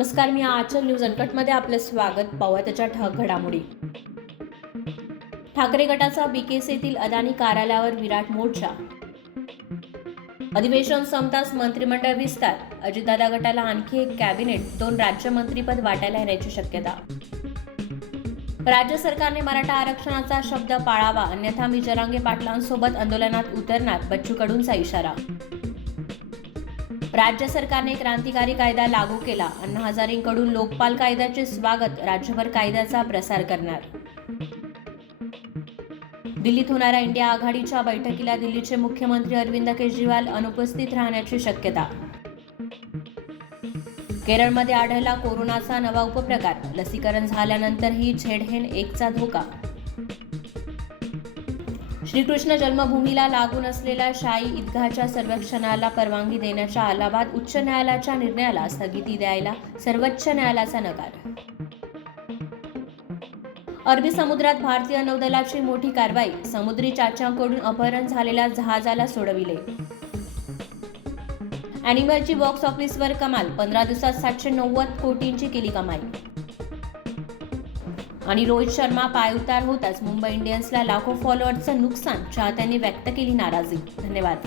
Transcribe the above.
नमस्कार, मी आचल न्यूज अनकटमध्ये आपलं स्वागत. पाहूया त्याच्या ठळक घडामोडी. ठाकरे गटाचा बीकेसीतील अदानी कार्यालयावर विराट मोर्चा. अधिवेशन संपताच मंत्रिमंडळ विस्तार. अजितदादा गटाला आणखी एक कॅबिनेट, 2 राज्यमंत्रीपद वाटायला येण्याची शक्यता. राज्य सरकारने मराठा आरक्षणाचा शब्द पाळावा, अन्यथा मी जरांगे पाटलांसोबत आंदोलनात उतरणार. बच्चू कडूंचा इशारा. राज्य सरकारने क्रांतिकारी कायदा लागू केला. अण्णा हजारेंकडून लोकपाल कायद्याचे स्वागत. राज्यभर कायद्याचा प्रसार करणार. दिल्लीत होणाऱ्या इंडिया आघाडीच्या बैठकीला दिल्लीचे मुख्यमंत्री अरविंद केजरीवाल अनुपस्थित राहण्याची शक्यता. केरळमध्ये आढळला कोरोनाचा नवा उपप्रकार. लसीकरण झाल्यानंतरही झेडएन1चा धोका. श्रीकृष्ण जन्मभूमीला लागून असलेल्या शाही ईदगाहच्या सर्वेक्षणाला परवानगी देण्याच्या अलाहाबाद उच्च न्यायालयाच्या निर्णयाला स्थगिती द्यायला सर्वोच्च न्यायालयाचा नकार. अरबी समुद्रात भारतीय नौदलाची मोठी कारवाई. समुद्री चाच्यांकडून अपहरण झालेल्या जहाजाला सोडविले. अॅनिमलची बॉक्स ऑफिसवर कमाल. 15 दिवसात 790 कोटींची केली कमाई. आणि रोहित शर्मा पायउतार होताच मुंबई इंडियन्सला लाखो फॉलोअर्सचं नुकसान. चाहत्यांनी व्यक्त केली नाराजी. धन्यवाद.